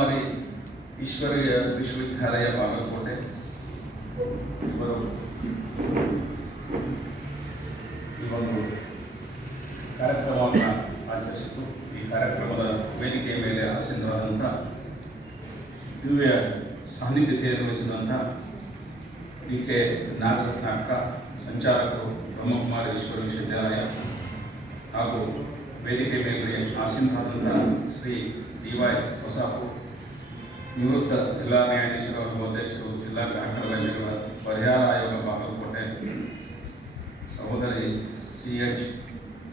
ಬ್ರಹ್ಮಕುಮಾರಿ ಈಶ್ವರೀಯ ವಿಶ್ವವಿದ್ಯಾಲಯ ಬಾಗಲಕೋಟೆ ಇವರು ಈ ಒಂದು ಕಾರ್ಯಕ್ರಮವನ್ನು ಆಚರಿಸಿತು ಈ ಕಾರ್ಯಕ್ರಮದ ವೇದಿಕೆಯ ಮೇಲೆ ಆಸೀನರಾದಂಥ ದಿವ್ಯ ಸಾನ್ನಿಧ್ಯತೆಯನ್ನು ವಹಿಸಿದಂಥ ಡಿ ಕೆ ನಾಗರತ್ನಾಕ ಸಂಚಾಲಕರು ಬ್ರಹ್ಮಕುಮಾರಿ ಈಶ್ವರ ವಿಶ್ವವಿದ್ಯಾಲಯ ಹಾಗೂ ವೇದಿಕೆ ಮೇಲೆ ಆಸೀನರಾದಂಥ ಶ್ರೀ ಡಿ ವೈ ಹೊಸಾಪು ನಿವೃತ್ತ ಜಿಲ್ಲಾ ನ್ಯಾಯಾಧೀಶರು ಅಧ್ಯಕ್ಷರು ಜಿಲ್ಲಾ ವ್ಯಾಜ್ಯಗಳ ಪರಿಹಾರ ಆಯೋಗ ಬಾಗಲಕೋಟೆ ಸಹೋದರಿ ಸಿ ಎಚ್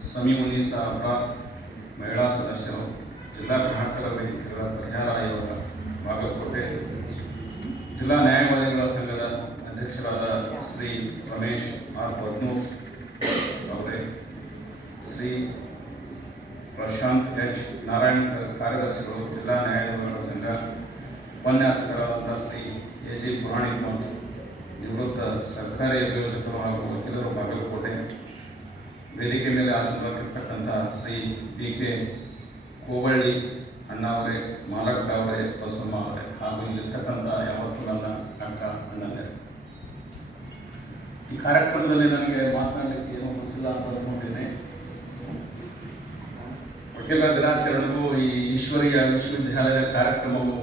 ಸಮೀಮುನಿ ಸಾಬ್ರ ಮಹಿಳಾ ಸದಸ್ಯರು, ಜಿಲ್ಲಾ ಗ್ರಾಹಕರ ವೇದಿಕೆಗಳ ಪರಿಹಾರ ಆಯೋಗ ಬಾಗಲಕೋಟೆ ಜಿಲ್ಲಾ ನ್ಯಾಯವಾದಿಗಳ ಸಂಘದ ಅಧ್ಯಕ್ಷರಾದ ಶ್ರೀ ರಮೇಶ್ ಆರ್ ಪದ್ಮೂರ್ ಅವರೇ, ಶ್ರೀ ಪ್ರಶಾಂತ್ ಎಚ್. ನಾರಾಯಣ್ ಕಾರ್ಯದರ್ಶಿಗಳು, ಜಿಲ್ಲಾ ನ್ಯಾಯಾಲಯಗಳ ಸಂಘ ಉಪನ್ಯಾಸಕರಾದಂಥ ಶ್ರೀ ಎ ಜಿ ಪುರಾಣಿಕ್ ಮತ್ತು ನಿವೃತ್ತ ಸರ್ಕಾರಿ ಅಭಿಯೋಜಕರು ಹಾಗೂ ವಕೀಲರು ಬಾಗಲಕೋಟೆ ವೇದಿಕೆ ಮೇಲೆ ಆಸನವಾಗಿರ್ತಕ್ಕಂಥ ಶ್ರೀ ಪಿ ಕೆ ಕೋವಳ್ಳಿ ಅಣ್ಣಾವರೇ, ಮಾಲಕ್ಕ ಅವರೇ ಬಸಮ್ಮ ಅವರೇ ಹಾಗೂ ಇಲ್ಲಿರ್ತಕ್ಕಂಥ ಯಾವತ್ತೂ ನನ್ನ ಅಕ್ಕ ಅಣ್ಣನೇ. ಈ ಕಾರ್ಯಕ್ರಮದಲ್ಲಿ ನನಗೆ ಮಾತನಾಡಲಿಕ್ಕೆ ಏನೋ ಮನಸ್ಸಿಲ್ಲ ಅಂತ ಅಂದ್ಕೊಂಡಿದ್ದೇನೆ. ವಕೀಲರ ದಿನಾಚರಣೆಗೂ ಈ ಈಶ್ವರೀಯ ವಿಶ್ವವಿದ್ಯಾಲಯದ ಕಾರ್ಯಕ್ರಮವು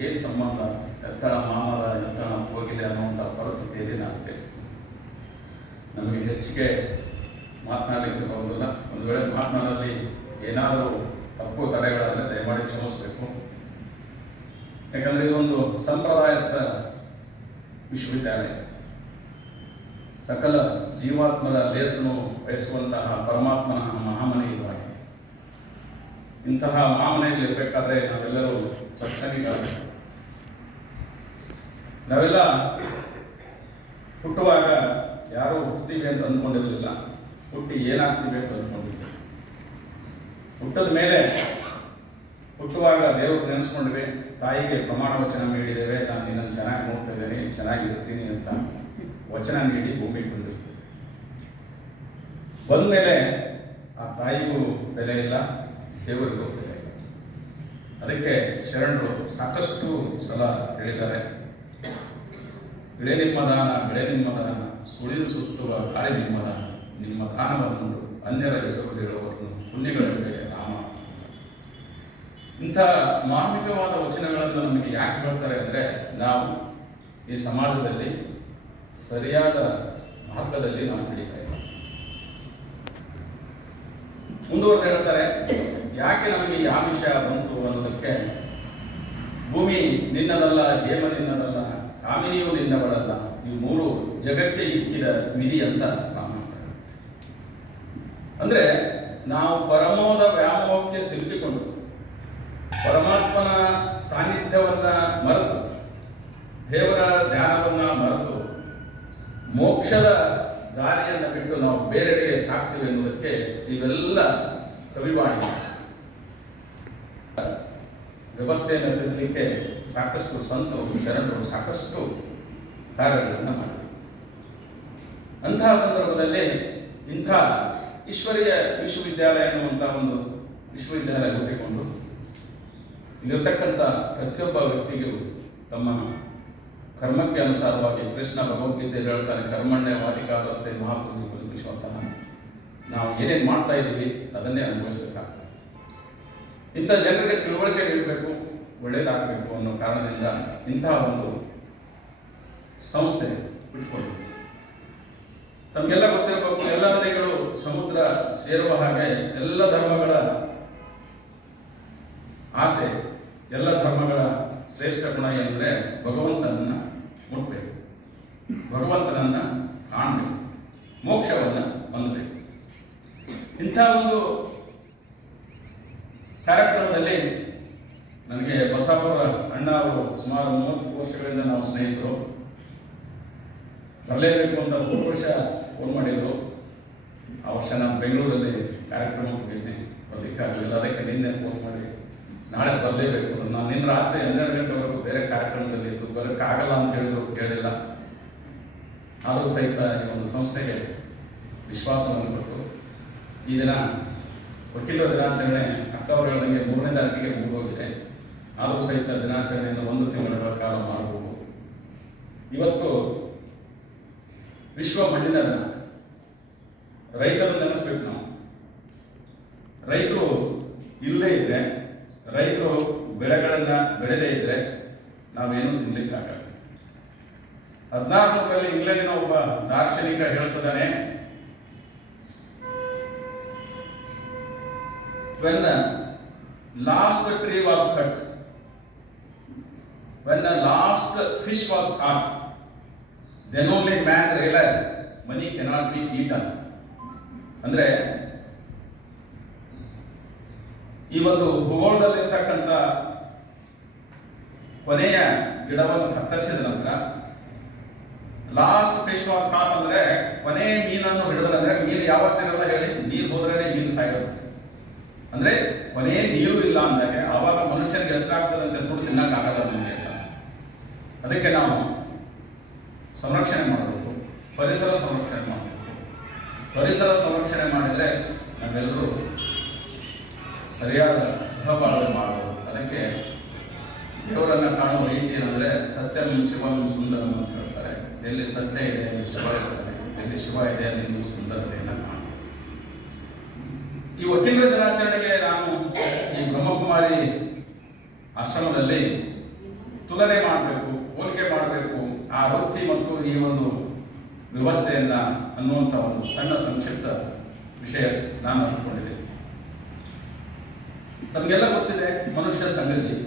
ಏನು ಸಂಬಂಧ? ಎತ್ತಣ ಮಾಮರ ಎತ್ತಣ ಹೋಗಿದೆ ಅನ್ನುವಂಥ ಪರಿಸ್ಥಿತಿಯಲ್ಲಿ ನಾನು ನಮಗೆ ಹೆಚ್ಚಿಗೆ ಮಾತನಾಡಲಿಕ್ಕೆ ಬರೋದಿಲ್ಲ ಒಂದು ವೇಳೆ ಮಾತನಾಡಲಿ, ಏನಾದರೂ ತಪ್ಪು ತಡೆಗಳಾದರೆ ದಯಮಾಡಿ ಕ್ಷಮಿಸಬೇಕು. ಯಾಕಂದರೆ ಇದೊಂದು ಸಂಪ್ರದಾಯಸ್ಥ ವಿಶ್ವವಿದ್ಯಾಲಯ. ಸಕಲ ಜೀವಾತ್ಮರ ಲೇಸನ್ನು ಬಯಸುವಂತಹ ಪರಮಾತ್ಮನ ಮಹಾಮನೆ ಇಂತಹ ಮಹಾಮನೆಯಲ್ಲಿ ಇರಬೇಕಾದ್ರೆ ನಾವೆಲ್ಲರೂ ಸತ್ಸಂಗಿಗಳಾಗಬೇಕು ನಾವೆಲ್ಲ ಹುಟ್ಟುವಾಗ ಯಾರೂ ಹುಟ್ತೀವಿ ಅಂತ ಅಂದ್ಕೊಂಡಿರಲಿಲ್ಲ. ಹುಟ್ಟಿ ಏನಾಗ್ತೀವಿ ಅಂತ ಅಂದ್ಕೊಂಡಿದ್ವಿ. ಹುಟ್ಟದ ಮೇಲೆ ಹುಟ್ಟುವಾಗ ದೇವರು ನೆನೆಸ್ಕೊಂಡ್ವಿ. ತಾಯಿಗೆ ಪ್ರಮಾಣ ವಚನ ನೀಡಿದ್ದೇವೆ. ನಾನು ನಿನ್ನನ್ನು ಚೆನ್ನಾಗಿ ನೋಡ್ತಾ ಇದ್ದೇನೆ ಚೆನ್ನಾಗಿರ್ತೀನಿ ಅಂತ ವಚನ ನೀಡಿ ಭೂಮಿಗೆ ಬಂದಿರ್ತೀವಿ ಬಂದಮೇಲೆ ಆ ತಾಯಿಗೂ ಬೆಲೆ ಇಲ್ಲ. ದೇವರಿಗೂ ಬೆಲೆ ಅದಕ್ಕೆ ಶರಣರು ಸಾಕಷ್ಟು ಸಲ ಹೇಳಿದ್ದಾರೆ. ಬೆಳೆ ನಿಮ್ಮ ದಾನ ಬೆಳೆ ನಿಮ್ಮ ದಾನ ಸುಳಿದು ಸುತ್ತುವ ಗಾಳಿ ನಿಮ್ಮ ದಾನ, ನಿಮ್ಮ ದಾನವನ್ನು ಅನ್ಯರ ಹೆಸರು ಹೇಳುವವರನ್ನು ಪುಣ್ಯಗಳಿಗೆ ರಾಮ. ಇಂಥ ಮಾರ್ಮಿಕವಾದ ವಚನಗಳನ್ನು ನಮಗೆ ಯಾಕೆ ಹೇಳ್ತಾರೆ ಅಂದರೆ, ನಾವು ಈ ಸಮಾಜದಲ್ಲಿ ಸರಿಯಾದ ಮಾರ್ಗದಲ್ಲಿ ನಾವು ನಡೀತಾ ಇದ್ದೀವಿ. ಮುಂದುವರೆದು ಹೇಳ್ತಾರೆ ಯಾಕೆ ನಮಗೆ ಈ ಆಮಿಷ ಬಂತು ಅನ್ನೋದಕ್ಕೆ ಭೂಮಿ ನಿನ್ನದಲ್ಲ ದೇವ ನಿನ್ನದಲ್ಲ, ಕಾಮಿನಿಯು ನಿನ್ನವಳಲ್ಲ ಈ ಮೂರು ಜಗಕ್ಕೆ ಇಕ್ಕಿದ ವಿಧಿ ಅಂತ. ಅಂದ್ರೆ ನಾವು ಪರಮೋದ ವ್ಯಾಮೋಹಕ್ಕೆ ಸಿಲುಕಿಕೊಂಡು ಪರಮಾತ್ಮನ ಸಾನ್ನಿಧ್ಯವನ್ನ ಮರೆತು, ದೇವರ ಧ್ಯಾನವನ್ನ ಮರೆತು, ಮೋಕ್ಷದ ದಾರಿಯನ್ನು ಬಿಟ್ಟು ನಾವು ಬೇರೆಡೆಗೆ ಸಾಕ್ತೀವಿ ಎನ್ನುವುದಕ್ಕೆ ಇವೆಲ್ಲ ಕವಿವಾಣಿ ವ್ಯವಸ್ಥೆಯನ್ನು ತಿದ್ದಲಿಕ್ಕೆ ಸಾಕಷ್ಟು ಸಂತರು ಶರಣರು ಸಾಕಷ್ಟು ಕಾರ್ಯಗಳನ್ನು ಮಾಡಿದರು. ಅಂತಹ ಸಂದರ್ಭದಲ್ಲಿ ಇಂಥ ಈಶ್ವರೀಯ ವಿಶ್ವವಿದ್ಯಾಲಯ ಅನ್ನುವಂಥ ಒಂದು ವಿಶ್ವವಿದ್ಯಾಲಯ ಹುಟ್ಟಿಕೊಂಡು ಇಲ್ಲಿರ್ತಕ್ಕಂಥ ಪ್ರತಿಯೊಬ್ಬ ವ್ಯಕ್ತಿಗೂ ತಮ್ಮ ಕರ್ಮಕ್ಕೆ ಅನುಸಾರವಾಗಿ ಕೃಷ್ಣ ಭಗವದ್ಗೀತೆ ಹೇಳ್ತಾರೆ ಕರ್ಮಣ್ಯ ವಾದಿಕಾವಸ್ಥೆ ಮಹಾಪುರುಷ ನಾವು ಏನೇನು ಮಾಡ್ತಾ ಇದ್ದೀವಿ ಅದನ್ನೇ ಅನುಭವಿಸಬೇಕಾಗ್ತದೆ. ಇಂಥ ಜನರಿಗೆ ತಿಳುವಳಿಕೆ ನೀಡಬೇಕು ಒಳ್ಳೆಯದಾಗಬೇಕು ಅನ್ನೋ ಕಾರಣದಿಂದ ಇಂತಹ ಒಂದು ಸಂಸ್ಥೆ ಇಟ್ಕೊಂಡಿದೆ ತಮಗೆಲ್ಲ ಗೊತ್ತಿರಬೇಕು, ಎಲ್ಲ ನದಿಗಳು ಸಮುದ್ರ ಸೇರುವ ಹಾಗೆ ಎಲ್ಲ ಧರ್ಮಗಳ ಆಸೆ, ಎಲ್ಲ ಧರ್ಮಗಳ ಶ್ರೇಷ್ಠ ಗುಣ ಎಂದರೆ ಭಗವಂತನನ್ನ ಮುಟ್ಬೇಕು. ಭಗವಂತನನ್ನ ಕಾಣಬೇಕು. ಮೋಕ್ಷವನ್ನು ಹೊಂದಬೇಕು. ಇಂಥ ಒಂದು ಕಾರ್ಯಕ್ರಮದಲ್ಲಿ ನನಗೆ ಬಸಾಪುರ ಅಣ್ಣ ಅವರು ಸುಮಾರು ಮೂವತ್ತು ವರ್ಷಗಳಿಂದ ನಾವು ಸ್ನೇಹಿತರು. ಬರಲೇಬೇಕು ಅಂತ ಮೂರು ವರ್ಷ ಫೋನ್ ಮಾಡಿದರು. ಆ ವರ್ಷ ನಾನು ಬೆಂಗಳೂರಲ್ಲಿ ಕಾರ್ಯಕ್ರಮ ಹೋಗಿದ್ದೆ. ಬರಲಿಕ್ಕಾಗಲಿಲ್ಲ. ಅದಕ್ಕೆ ನಿನ್ನೆ ಫೋನ್ ಮಾಡಿ, ನಾಳೆ ಬರಲೇಬೇಕು. ನಾನು ನಿನ್ನ ರಾತ್ರಿ ಹನ್ನೆರಡು ಗಂಟೆವರೆಗೂ ಬೇರೆ ಕಾರ್ಯಕ್ರಮದಲ್ಲಿ ಇದ್ದು ಬರೋಕ್ಕಾಗಲ್ಲ ಅಂತ ಹೇಳಿದ್ರು, ಕೇಳಿಲ್ಲ. ಆದರೂ ಸಹಿತ ಈ ಒಂದು ಸಂಸ್ಥೆಗೆ ವಿಶ್ವಾಸವನ್ನು ಕೊಟ್ಟು ಈ ದಿನ ವಕೀಲರ ದಿನಾಚರಣೆ ಅವರು ಮೂರನೇ ತಾರೀಕಿಗೆ ಮುಗಿದೋಗಿದೆ ಆದರೂ ಸಹಿತ ದಿನಾಚರಣೆಯನ್ನು ಒಂದು ತಿಂಗಳ ಕಾಲ ಮಾಡಬಹುದು. ಇವತ್ತು ವಿಶ್ವ ಮಣ್ಣಿನ ದಿನ. ರೈತರು ನೆನೆಸ್ಬೇಕು ನಾವು. ರೈತರು ಇಲ್ಲದೇ ಇದ್ರೆ, ರೈತರು ಬೆಳೆಗಳನ್ನ ಬೆಳೆದೇ ಇದ್ರೆ ನಾವೇನು ತಿನ್ಲಿಕ್ಕಾಗಲ್ಲ. ಹದಿನಾರುನೂರರಲ್ಲಿ ಇಂಗ್ಲೆಂಡಿನ ಒಬ್ಬ ದಾರ್ಶನಿಕ ಹೇಳ್ತದಾನೆ when the last tree was cut, when the last fish was caught, then only man realized money cannot be eaten. ಅಂದರೆ ಈ ಒಂದು ಭೂಗೋಳದಲ್ಲಿರ್ತಕ್ಕಂಥ ಕೊನೆಯ ಗಿಡವನ್ನು ಕತ್ತರಿಸಿದ ನಂತರ ಲಾಸ್ಟ್ ಫಿಶ್ ವಾಸ್ ಕಾಟ್ ಅಂದರೆ ಕೊನೆ ಮೀನನ್ನು ಹಿಡಿದ್ರೆ ಅಂದರೆ ಮೀನು ಯಾವ ಸೇರಲ್ಲ ಹೇಳಿ ನೀರು ಹೋದ್ರೆ ಮೀನು ಸಾಯೋದು ಅಂದ್ರೆ ಕೊನೆ ನೀರು ಇಲ್ಲ ಅಂದಾಗ ಆವಾಗ ಮನುಷ್ಯನಿಗೆ ಎಷ್ಟಾಗ್ತದಂತೆ ದುಡ್ಡು ತಿನ್ನಕ್ಕಾಗಲ್ಲ ನಮಗೆ ಅದಕ್ಕೆ ನಾವು ಸಂರಕ್ಷಣೆ ಮಾಡಬೇಕು. ಪರಿಸರ ಸಂರಕ್ಷಣೆ ಮಾಡಬೇಕು. ಪರಿಸರ ಸಂರಕ್ಷಣೆ ಮಾಡಿದರೆ ನಾವೆಲ್ಲರೂ ಸರಿಯಾದ ಸಹಬಾಳ್ವೆ ಮಾಡಬಹುದು ಅದಕ್ಕೆ ದೇವರನ್ನು ಕಾಣುವ ರೀತಿ ಏನಂದ್ರೆ ಸತ್ಯಂ ಶಿವಂ ಸುಂದರಂ ಅಂತ ಹೇಳ್ತಾರೆ. ಎಲ್ಲಿ ಸತ್ಯ ಇದೆ ಅಲ್ಲಿ ಶಿವ ಇರ್ತಾನೆ. ಎಲ್ಲಿ ಶಿವ ಇದೆ ಅಲ್ಲಿ ಸುಂದರತೆಯನ್ನು ಈ ವಕೀಲರ ದಿನಾಚರಣೆಗೆ ನಾನು ಈ ಬ್ರಹ್ಮಕುಮಾರಿ ಆಶ್ರಮದಲ್ಲಿ ತುಲನೆ ಮಾಡಬೇಕು, ಹೋಲಿಕೆ ಮಾಡಬೇಕು ಆ ವೃತ್ತಿ ಮತ್ತು ಈ ಒಂದು ವ್ಯವಸ್ಥೆಯನ್ನ ಅನ್ನುವಂಥ ಒಂದು ಸಣ್ಣ ಸಂಕ್ಷಿಪ್ತ ವಿಷಯ ನಾನು ಹಂಚಿಕೊಂಡಿದ್ದೆ ತಮಗೆಲ್ಲ ಗೊತ್ತಿದೆ, ಮನುಷ್ಯ ಸಂಘಜೀವಿ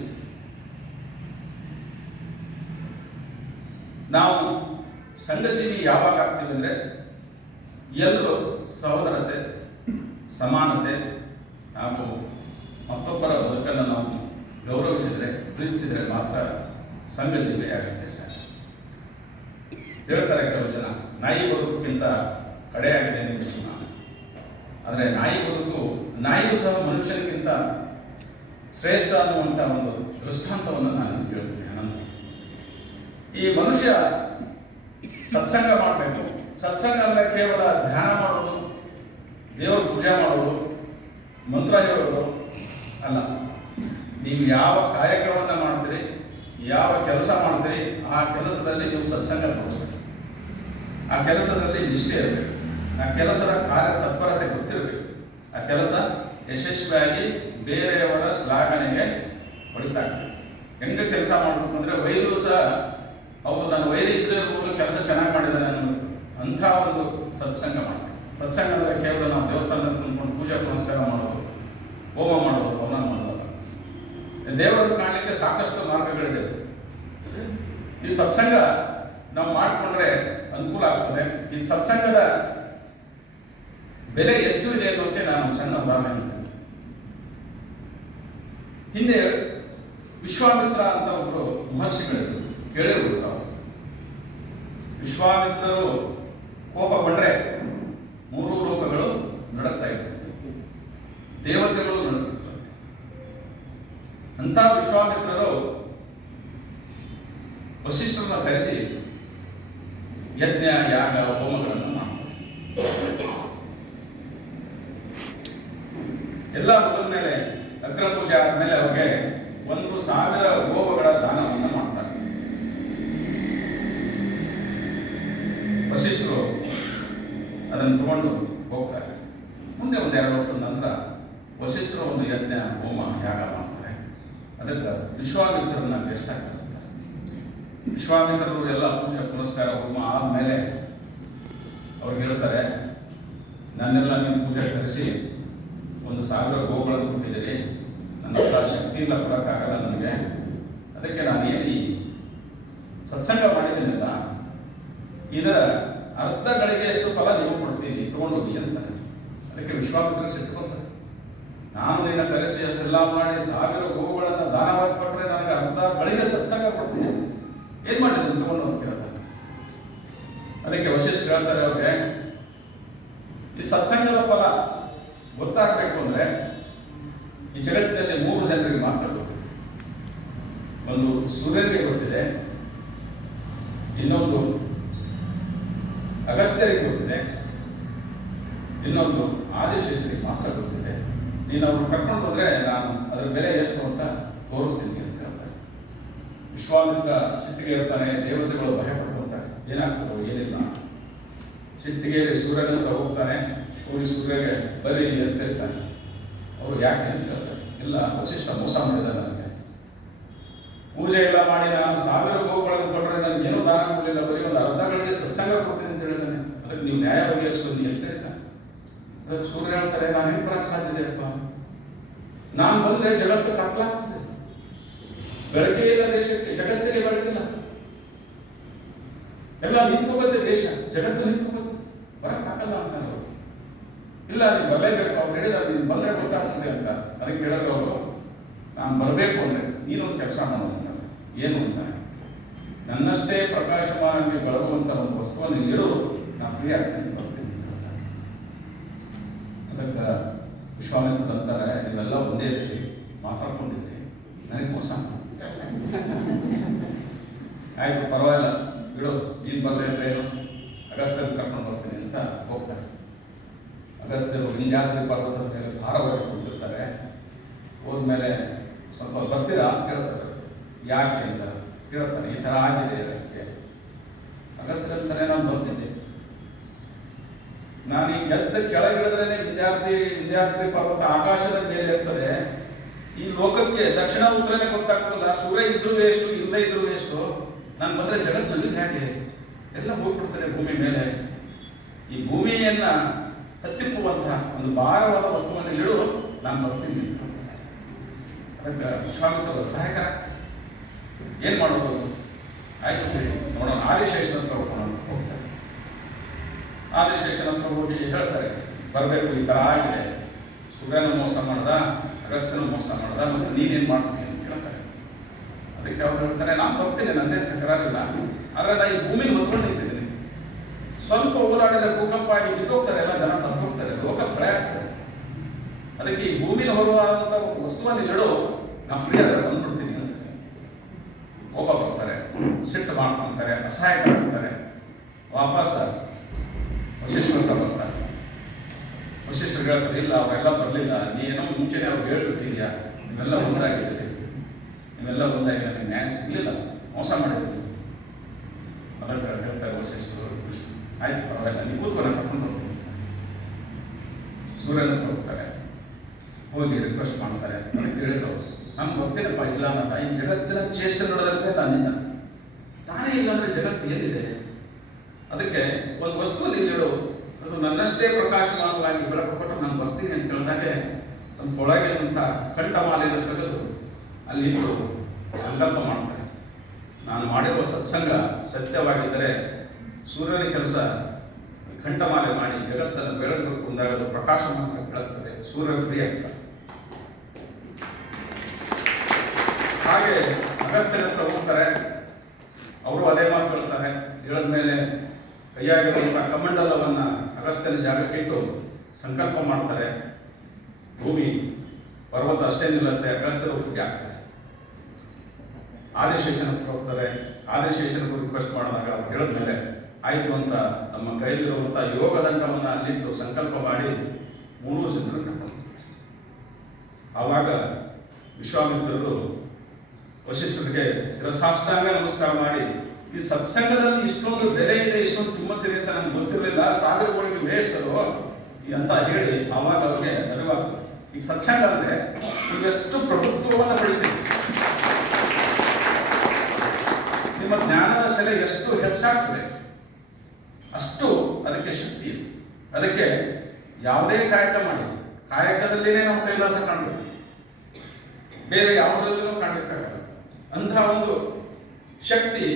ನಾವು ಸಂಘಜೀವಿ ಯಾವಾಗ ಆಗ್ತೀವಿ ಅಂದರೆ ಎಲ್ಲರೂ ಸಹೋದರತೆ ಸಮಾನತೆ ಹಾಗೂ ಮತ್ತೊಬ್ಬರ ಬದುಕನ್ನು ನಾವು ಗೌರವಿಸಿದರೆ, ಪ್ರೀತಿಸಿದರೆ ಮಾತ್ರ ಸಂಘ ಆಗುತ್ತೆ ಸರ್. ಹೇಳ್ತಾರೆ ಕೆಲವು ಜನ, ನಾಯಿ ಬದುಕಿಂತ ಕಡೆಯಾಗಿದೆ ನಿಮ್ಮ ಜೀವನ. ಆದರೆ ನಾಯಿ ಬದುಕು ನಾಯಿಯು ಸಹ ಮನುಷ್ಯನಿಗಿಂತ ಶ್ರೇಷ್ಠ ಅನ್ನುವಂಥ ಒಂದು ದೃಷ್ಟಾಂತವನ್ನು ನಾನು ಹೇಳ್ತೀನಿ ಅನಂತ ಈ ಮನುಷ್ಯ ಸತ್ಸಂಗ ಮಾಡಬೇಕು. ಸತ್ಸಂಗ ಅಂದರೆ ಕೇವಲ ಧ್ಯಾನ ಮಾಡೋದು ದೇವರ ಪೂಜೆ ಮಾಡೋದು ಮಂತ್ರ ಹೇಳೋದು ಅಲ್ಲ. ನೀವು ಯಾವ ಕಾಯಕವನ್ನು ಮಾಡ್ತೀರಿ, ಯಾವ ಕೆಲಸ ಮಾಡ್ತೀರಿ, ಆ ಕೆಲಸದಲ್ಲಿ ನೀವು ಸತ್ಸಂಗ ತೋರಿಸ್ಬೇಕು. ಆ ಕೆಲಸದಲ್ಲಿ ನಿಷ್ಠೆ ಇರಬೇಕು. ಆ ಕೆಲಸದ ಕಾರ್ಯ ತತ್ಪರತೆ ಗೊತ್ತಿರಬೇಕು. ಆ ಕೆಲಸ ಯಶಸ್ವಿಯಾಗಿ ಬೇರೆಯವರ ಶ್ಲಾಘನೆಗೆ ಹೊಡಿತಾಗಬೇಕು ಹೆಂಗೆ ಕೆಲಸ ಮಾಡಬೇಕು ಅಂದರೆ ವೈದ್ಯರು ಸಹ ಹೌದು ನಾನು ವೈದ್ಯ ಇದ್ರೆ ಇರ್ಬೋದು, ಕೆಲಸ ಚೆನ್ನಾಗಿ ಮಾಡಿದ್ದಾನೆ ಅನ್ನೋದು ಅಂಥ ಒಂದು ಸತ್ಸಂಗ ಮಾಡಬೇಕು. ಸತ್ಸಂಗ ಅಂದರೆ ಕೇವಲ ನಾವು ದೇವಸ್ಥಾನದಲ್ಲಿ ಕುಂತ್ಕೊಂಡು ಪೂಜೆ, ಪುನಸ್ಕಾರ ಮಾಡೋದು, ಹೋಮ ಮಾಡೋದು ಹವನ ಮಾಡೋದು ದೇವರನ್ನು ಕಾಣಲಿಕ್ಕೆ ಸಾಕಷ್ಟು ಮಾರ್ಗಗಳಿದೆ. ಈ ಸತ್ಸಂಗ ನಾವು ಮಾಡಿಕೊಂಡ್ರೆ ಅನುಕೂಲ ಆಗ್ತದೆ. ಈ ಸತ್ಸಂಗದ ಬೆಲೆ ಎಷ್ಟು ಇದೆ ಅನ್ನೋಕ್ಕೆ ನಾನು ಸಣ್ಣ ಉದಾಹರಣೆ ಹಿಂದೆ ವಿಶ್ವಾಮಿತ್ರ ಅಂತ ಒಬ್ಬರು ಮಹರ್ಷಿಗಳಿದ್ರು. ಕೇಳಿರ್ಬೋದು ವಿಶ್ವಾಮಿತ್ರರು ಕೋಪ ಬಂದ್ರೆ ಮೂರು ಲೋಕಗಳು ನಡುತ್ತಾ ಇತ್ತು ದೇವತೆಗಳು ನಡುತ್ತಿತ್ತು ಅಂತ ವಿಶ್ವಾಮಿತ್ರರು ವಶಿಷ್ಠರನ್ನ ಕರೆಸಿ ಯಜ್ಞ, ಯಾಗ, ಹೋಮಗಳನ್ನು ಮಾಡ್ತಾರೆ. ಎಲ್ಲ ಮುಗಿದ ಮೇಲೆ ಅಗ್ರ ಪೂಜೆ ಆದ್ಮೇಲೆ ಅವ್ರಿಗೆ ಒಂದು ಸಾವಿರ ಗೋವುಗಳ ದಾನವನ್ನು ಅದನ್ನು ತಗೊಂಡು ಹೋಗ್ತಾರೆ. ಮುಂದೆ ಒಂದು ಎರಡು ವರ್ಷದ ನಂತರ ವಶಿಷ್ಠರು ಒಂದು ಯಜ್ಞ, ಹೋಮ, ಯಾಗ ಮಾಡ್ತಾರೆ. ಅದಕ್ಕೆ ವಿಶ್ವಾಮಿತ್ರರನ್ನ ಗೆಸ್ಟ್ ಆಗಿ ಕಳಿಸ್ತಾರೆ. ವಿಶ್ವಾಮಿತ್ರರು ಎಲ್ಲ ಪೂಜೆ ಪುರಸ್ಕಾರ ಹೋಮ ಆದಮೇಲೆ ಅವ್ರಿಗೆ ಹೇಳ್ತಾರೆ, ನನ್ನೆಲ್ಲ ನೀವು ಪೂಜೆ ಕರೆಸಿ ಒಂದು ಸಾವಿರ ಗೋಗಳನ್ನು ಕೊಟ್ಟಿದ್ದೀರಿ. ನನ್ನ ಶಕ್ತಿ ಇಲ್ಲ, ಕೊಡೋಕ್ಕಾಗಲ್ಲ ನನಗೆ. ಅದಕ್ಕೆ ನಾನು ಏನು ಸತ್ಸಂಗ ಮಾಡಿದ್ದೀನಲ್ಲ, ಇದರ ಅರ್ಧ ಗಳಿಗೆಯಷ್ಟು ಫಲ ನೀವು ಕೊಡ್ತೀನಿ ತಗೊಂಡೋಗಿ ಅಂತಾರೆ. ಅದಕ್ಕೆ ವಿಶ್ವಾಮಿತ್ರ ಸಿಟ್ಕೊತಾರೆ ನಾನು ನಿನ್ನ ಕರೆಸಿ ಅಷ್ಟೆಲ್ಲ ಮಾಡಿ ಸಾವಿರ ಗೋವುಗಳನ್ನು ದಾನವಾಗಿ ಕೊಟ್ಟರೆ ನನಗೆ ಅರ್ಧ ಗಳಿಗೆ ಸತ್ಸಂಗ ಕೊಡ್ತೀನಿ ಏನ್ ಮಾಡಿದ್ರು? ತಗೊಂಡು ಅಂತ ಅದಕ್ಕೆ ವಶಿಷ್ಠ ಹೇಳ್ತಾರೆ ಅವ್ರಿಗೆ, ಈ ಸತ್ಸಂಗದ ಫಲ ಗೊತ್ತಾಗಬೇಕು ಅಂದ್ರೆ ಈ ಜಗತ್ತಿನಲ್ಲಿ ಮೂರು ಜನರಿಗೆ ಮಾತ್ರ ಗೊತ್ತಿದೆ. ಒಂದು ಸೂರ್ಯನಿಗೆ ಗೊತ್ತಿದೆ, ಇನ್ನೊಂದು ಅಗಸ್ತ್ಯರಿಗೆ ಗೊತ್ತಿದೆ ಇನ್ನೊಂದು ಆದಿಶೇಷರಿಗೆ ಮಾತ್ರ ಗೊತ್ತಿದೆ ನೀನು ಅವ್ರು ಕರ್ಕೊಂಡು ಬಂದ್ರೆ ನಾನು ಅದ್ರ ಬೆಲೆ ಎಷ್ಟು ಅಂತ ತೋರಿಸ್ತೀನಿ ಅಂತ ಹೇಳ್ತಾರೆ. ವಿಶ್ವಾಮಿತ್ರ ಸಿಟ್ಟಿಗೆ ಇರ್ತಾನೆ, ದೇವತೆಗಳು ಭಯ ಪಡ್ಕೊಳ್ತಾರೆ ಏನಾಗ್ತದೋ ಏನಿಲ್ಲ. ಸಿಟ್ಟಿಗೆ ಸೂರ್ಯನ ಹತ್ರ ಹೋಗ್ತಾನೆ, ಹೋಗಿ ಸೂರ್ಯಗೆ ಬರಿ ಅಂತ ಹೇಳ್ತಾನೆ. ಅವರು ಯಾಕೆ ಅಂತ ಹೇಳ್ತಾರೆ. ಇಲ್ಲ ವಸಿಷ್ಠ ಮೋಸ ಮಾಡಿದ ನನಗೆ. ಪೂಜೆ ಎಲ್ಲ ಮಾಡಿ ನಾನು ಸಾವಿರ ಗೋಗಳನ್ನು ಕೊಟ್ಟರೆ ನನಗೆ ಏನೂ ದಾನ ಕೊಡಲಿಲ್ಲ. ಬರೀ ಒಂದು ಅರ್ಧ ಗಂಟೆ ಸತ್ಸಂಗ ಕೊಡ್ತೀನಿ. ನೀವು ನ್ಯಾಯ ಬಗೆಹರಿಸ್ಕೊಂಡು ಅಂತ ಅದಕ್ಕೆ ಸೂರ್ಯ ಹೇಳ್ತಾರೆ, ನಾನು ಹೆಂಗೆ ಬರಕ್ಕೆ ಸಾಧ್ಯತೆ ಅಪ್ಪ? ನಾನು ಬಂದ್ರೆ ಜಗತ್ತು ಕತ್ಲಾಗ್ತದೆ ಬೆಳಕೆ ಇಲ್ಲ ದೇಶಕ್ಕೆ, ಜಗತ್ತಿಗೆ ಬೆಳಕಿಲ್ಲ. ಎಲ್ಲ ನಿಂತು ಹೋಗುತ್ತೆ ದೇಶ, ಜಗತ್ತು ನಿಂತು ಹೋಗುತ್ತೆ ಬರಕ್ಕಾಗಲ್ಲ ಅಂತಾರೆ ಅವರು. ಇಲ್ಲ ನೀವು ಬರಲೇಬೇಕು, ಅವ್ರು ಹೇಳಿದ್ರೆ, ನೀನು ಬಂದ್ರೆ ಗೊತ್ತಾಗ್ತದೆ ಅಂತ. ಅದಕ್ಕೆ ಹೇಳಿದ್ರು ಅವರು, ನಾನು ಬರಬೇಕು ಅಂದ್ರೆ ನೀನೊಂದು ಕೆಲಸ ಮಾಡು ಅಂತ. ಏನು ಅಂತ ನನ್ನಷ್ಟೇ ಪ್ರಕಾಶಮಾನಕ್ಕೆ ಬಳಗುವಂತ ಒಂದು ವಸ್ತುವನ್ನು ಇಡು. ನಾನು ಬರ್ತೀನಿ. ಅದಕ್ಕೆ ವಿಶ್ವಾಮಿತ್ರ ಅಂತಾರೆ, ನೀವೆಲ್ಲ ಒಂದೇ ಇದ್ರಿ, ಮಾತಾಡ್ಕೊಂಡಿದ್ರಿ, ನನಗೆ ಮೋಸ. ಆಯ್ತು, ಪರವಾಗಿಲ್ಲ, ಬಿಡು, ನೀನು ಬರದೇ ಟ್ರೈನು ಏನು ಅಗಸ್ತ್ಯನ ಕರ್ಕೊಂಡು ಬರ್ತೀನಿ ಅಂತ ಹೋಗ್ತಾರೆ. ಅಗಸ್ತ್ಯರು ವಿಂಧ್ಯಾದ್ರಿ ಪರ್ವತದ ಮೇಲೆ ಭಾರವಾಗಿ ಕುಳಿತಿರ್ತಾರೆ ಹೋದ್ಮೇಲೆ ಸ್ವಲ್ಪ ಬರ್ತೀರಾ ಅಂತ ಕೇಳ್ತಾರೆ. ಯಾಕೆ ಅಂತ ಕೇಳ್ತಾನೆ ಈ ಥರ ಆಗಿದೆ ಅದಕ್ಕೆ ಅಗಸ್ತ್ಯ ಅಂತಾನೆ ನಾನು ಬರ್ತಿದ್ದೆ. ನಾನು ಈ ಗೆದ್ದ ಕೆಳಗಿಳಿದ್ರೆ ವಿದ್ಯಾರ್ಥಿ ವಿದ್ಯಾರ್ಥಿ ಪರ್ವತ ಆಕಾಶದ ಮೇಲೆ ಇರ್ತದೆ. ಈ ಲೋಕಕ್ಕೆ ದಕ್ಷಿಣ ಉತ್ತರನೇ ಗೊತ್ತಾಗ್ತಲ್ಲ, ಸೂರ್ಯ ಇದ್ರೂ ಎಷ್ಟು ಇಲ್ಲದೆ ಇದ್ರೂ ಎಷ್ಟು ನಾನು ಬಂದ್ರೆ ಜಗತ್ತಿನಲ್ಲಿ ಹೇಗೆ? ಎಲ್ಲ ಹೋಗ್ಬಿಡ್ತದೆ ಭೂಮಿ ಮೇಲೆ. ಈ ಭೂಮಿಯನ್ನ ಹತ್ತಿಪ್ಪುವಂತಹ ಒಂದು ಭಾರವಾದ ವಸ್ತುವನ್ನು ಇಡು ನಾನು ಬರ್ತೀನಿ. ಅದಕ್ಕೆ ವಿಶ್ವಾಮಿತ್ರ ಸಹಾಯಕರ. ಏನು ಮಾಡೋದು? ಆಯ್ತು ನೋಡೋಣ. ಎಷ್ಟು ಹತ್ರ ಹೋಗೋಣ ಆದಿಶೇಷನ ಹೋಗಿ ಹೇಳ್ತಾರೆ, ಬರಬೇಕು, ಈ ಥರ ಆಗಿದೆ. ಸೂರ್ಯನ ಮೋಸ ಮಾಡ್ದ ಅಗಸ್ತನ ಮೋಸ ಮಾಡ್ದ, ಮತ್ತು ನೀನೇನು ಮಾಡ್ತೀನಿ ಅಂತ ಕೇಳ್ತಾರೆ. ಅದಕ್ಕೆ ಅವ್ರು ಹೇಳ್ತಾರೆ, ನಾನು ಬರ್ತೀನಿ ನಂದೇ ತಕರಾರಿಲ್ಲ. ಆದರೆ ನಾನು ಈ ಭೂಮಿಗೆ ಹೊತ್ಕೊಂಡು ನಿಂತಿದ್ದೀನಿ. ಸ್ವಲ್ಪ ಹೋರಾಡಿದ್ರೆ ಭೂಕಂಪ ಆಗಿ ಬಿತ್ತೋಗ್ತಾರೆ ಎಲ್ಲ ಜನ ಸತ್ತು ಹೋಗ್ತಾರೆ ಲೋಕ ಪ್ರಳಯ ಆಗ್ತದೆ. ಅದಕ್ಕೆ ಈ ಭೂಮಿನ ಹೊರವಾದಂಥ ಒಂದು ವಸ್ತುವನ್ನು ಇಡೋ, ನಾನು ಫ್ರೀ ಆದ್ರೆ ಬಂದ್ಬಿಡ್ತೀನಿ ಅಂತ ಕೋಪ ಬರ್ತಾರೆ, ಸಿಟ್ಟು ಮಾಡ್ಕೊಂತಾರೆ ಮಾಡ್ಕೊತಾರೆ ವಾಪಸ್ ವಶಿಷ್ಠರ ಹತ್ರ ಬರ್ತಾರೆ ವಶಿಷ್ಠರು ಹೇಳ್ತಾರೆ ಇಲ್ಲ ಅವರೆಲ್ಲ ಬರಲಿಲ್ಲ. ನೀನೋ ಮುಂಚೆನೆ ಅವ್ರು ಹೇಳ್ಬಿಟ್ಟಿದ್ಯಾ? ನೀವೆಲ್ಲ ಒಂದಾಗಿದ್ದೀರಿ. ನೀವೆಲ್ಲ ಒಂದಾಗಿ ನನಗೆ ನ್ಯಾಯ ಸಿಗಲಿಲ್ಲ. ಮೋಸ ಮಾಡಿದ್ದೀರಿ. ಅದರ ಹೇಳ್ತಾ ಆಯ್ತು, ಪರವಾಗಿಲ್ಲ. ನೀವು ಕೂತ್ಕೊಂಡು ಕರ್ಕೊಂಡು ಹೋಗ್ತೀನಿ. ಸೂರ್ಯನ ಹತ್ರ ಹೋಗ್ತಾರೆ. ಹೋಗಿ ರಿಕ್ವೆಸ್ಟ್ ಮಾಡ್ತಾರೆ. ನನಗೆ ಹೇಳಿದ್ರು ನಮ್ಗೆ ಗೊತ್ತಿಲ್ಲಪ್ಪ, ಇಲ್ಲ ಅಂತ ಈ ಜಗತ್ತಿನ ಚೇಷ್ಟೆ ನೋಡೋದಕ್ಕೆ ನನ್ನಿಂದ. ಇಲ್ಲ ಇಲ್ಲಾಂದ್ರೆ ಜಗತ್ತು ಏನಿದೆ? ಅದಕ್ಕೆ ಒಂದು ವಸ್ತುವಲ್ಲಿ ಹೇಳು ನನ್ನಷ್ಟೇ ಪ್ರಕಾಶಮಾನವಾಗಿ ಬೆಳಕು ಕೊಟ್ಟು ನಾನು ಬರ್ತೀನಿ ಅಂತ ಹೇಳಿದಾಗೆ ತಮ್ಮ ಒಳಗಿರುವಂಥ ಕಂಠಮಾಲೆಯನ್ನು ತೆಗೆದು ಅಲ್ಲಿ ಇಬ್ಬರು ಸಂಕಲ್ಪ ಮಾಡ್ತಾರೆ. ನಾನು ಮಾಡಿರುವ ಸತ್ಸಂಗ ಸತ್ಯವಾಗಿದ್ದರೆ ಸೂರ್ಯನ ಕೆಲಸ ಕಂಠಮಾಲೆ ಮಾಡಿ ಜಗತ್ತನ್ನು ಬೆಳಗಬೇಕು ಅಂದಾಗ ಅದು ಪ್ರಕಾಶಮಾನವಾಗಿ ಬೆಳಗ್ತದೆ. ಸೂರ್ಯ ಫ್ರೀ ಆಗ್ತದೆ ಹಾಗೆ ಅಗಸ್ತ್ಯನ ಹತ್ರ ಹೋಗ್ತಾರೆ. ಅವರು ಅದೇ ಮಾತು ಹೇಳ್ತಾರೆ. ಹೇಳಿದ್ಮೇಲೆ ಕೈಯಾಗಿರುವಂಥ ಕಮಂಡಲವನ್ನ ಅಗಸ್ತ್ಯನ ಜಾಗಕ್ಕೆ ಇಟ್ಟು ಸಂಕಲ್ಪ ಮಾಡ್ತಾರೆ. ಭೂಮಿ, ಪರ್ವತ ಅಷ್ಟೇ ನಿಲ್ಲುತ್ತೆ ಅಗಸ್ತ್ಯರು ಫ್ರೀ ಆಗ್ತಾರೆ ಆದಿಶೇಷನ ಹತ್ರ ಹೋಗ್ತಾರೆ. ಆದಿಶೇಷನಿಗೂ ರಿಕ್ವೆಸ್ಟ್ ಮಾಡಿದಾಗ ಅವ್ರು ಹೇಳಿದ್ಮೇಲೆ ಆಯ್ತು ಅಂತ ನಮ್ಮ ಕೈಲಿರುವಂಥ ಯೋಗದಂಡವನ್ನು ಅಲ್ಲಿಟ್ಟು ಸಂಕಲ್ಪ ಮಾಡಿ ಮೂರು ಜನರು ಕರ್ಕೊಂಡು. ಆವಾಗ ವಿಶ್ವಾಮಿತ್ರರು ವಶಿಷ್ಠರಿಗೆ ಶಿರಸಾಷ್ಟಾಂಗ ನಮಸ್ಕಾರ ಮಾಡಿ ಈ ಸತ್ಸಂಗದಲ್ಲಿ ಇಷ್ಟೊಂದು ಬೆಲೆ ಇದೆ, ಇಷ್ಟೊಂದು ಕಿಮ್ಮತ್ತಿದೆ ಅಂತ ನಮ್ಗೆ ಗೊತ್ತಿರಲಿಲ್ಲ. ಸಾವಿರ ಕೋಟಿಗೆ ವೇಸ್ಟ್ ಅದು ಅಂತ ಹೇಳಿ ಅವಾಗ ಅವ್ರಿಗೆ ಅರಿವಾಗ್ತದೆ ಈ ಸತ್ಸಂಗ ಅಂದ್ರೆ ನೀವೆಷ್ಟು ಪ್ರಭುತ್ವವನ್ನು ಬೆಳಿತೀವಿ ನಿಮ್ಮ ಜ್ಞಾನದ ಸೆಲೆ ಎಷ್ಟು ಹೆಚ್ಚಾಗ್ತದೆ? ಅಷ್ಟು ಅದಕ್ಕೆ ಶಕ್ತಿ. ಅದಕ್ಕೆ ಯಾವುದೇ ಕಾಯಕ ಮಾಡಿ. ಕಾಯಕದಲ್ಲಿನೇ ನಾವು ಕೈಲಾಸ ಕಾಣಬೇಕು. ಬೇರೆ ಯಾವುದರಲ್ಲೂ ಕಾಣಲಿಕ್ಕಾಗಲ್ಲ. ಅಂತ ಒಂದು ಶಕ್ತಿ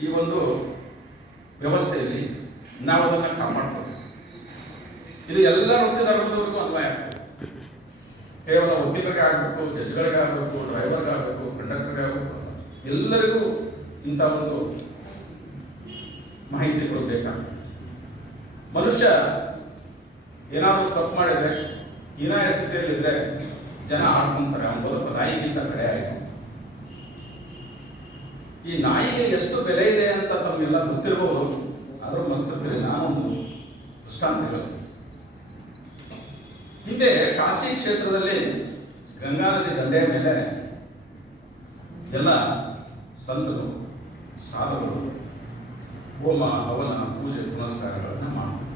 ಈ ಒಂದು ವ್ಯವಸ್ಥೆಯಲ್ಲಿ ನಾವು ಅದನ್ನು ಕಾಪಾಡ್ಕೋಬೇಕು. ಇದು ಎಲ್ಲ ವೃತ್ತಿ ಧರ್ಮದವರಿಗೂ ಅನ್ವಯ ಆಗ್ತದೆ. ಕೇವಲ ವಕೀಲರಿಗೆ ಆಗಬೇಕು ಜಡ್ಜ್ಗಳಿಗೆ ಆಗಬೇಕು, ಡ್ರೈವರ್ಗೆ ಆಗಬೇಕು, ಕಂಡಕ್ಟರ್ಗೆ ಆಗಬೇಕು, ಎಲ್ಲರಿಗೂ ಇಂಥ ಒಂದು ಮಾಹಿತಿಗಳು ಬೇಕಾಗ್ತದೆ ಮನುಷ್ಯ ಏನಾದರೂ ತಪ್ಪು ಮಾಡಿದರೆ, ಹೀನಾಯ ಸ್ಥಿತಿಯಲ್ಲಿದ್ರೆ ಜನ ಆಡ್ಕೊಂತಾರೆ ಅವನ ಬದುಕು ನಾಯಿಗಿಂತ ಕಡೆ ಆಯಿತು ಈ ನಾಯಿಗೆ ಎಷ್ಟು ಬೆಲೆ ಇದೆ ಅಂತ ತಮ್ಮೆಲ್ಲ ಗೊತ್ತಿರಬಹುದು ಆದರೂ ಮರ್ತಿರ್ತೀರಿ ನಾನೊಂದು ದೃಷ್ಟಾಂತ ಹೇಳ್ತೀನಿ ಹಿಂದೆ ಕಾಶಿ ಕ್ಷೇತ್ರದಲ್ಲಿ ಗಂಗಾ ನದಿ ದಂಡೆಯ ಮೇಲೆ ಎಲ್ಲ ಸಂತರು ಸಾಧುಗಳು ಹೋಮ ಹವನ ಪೂಜೆ ಪುನಸ್ಕಾರಗಳನ್ನು ಮಾಡ್ತಾರೆ.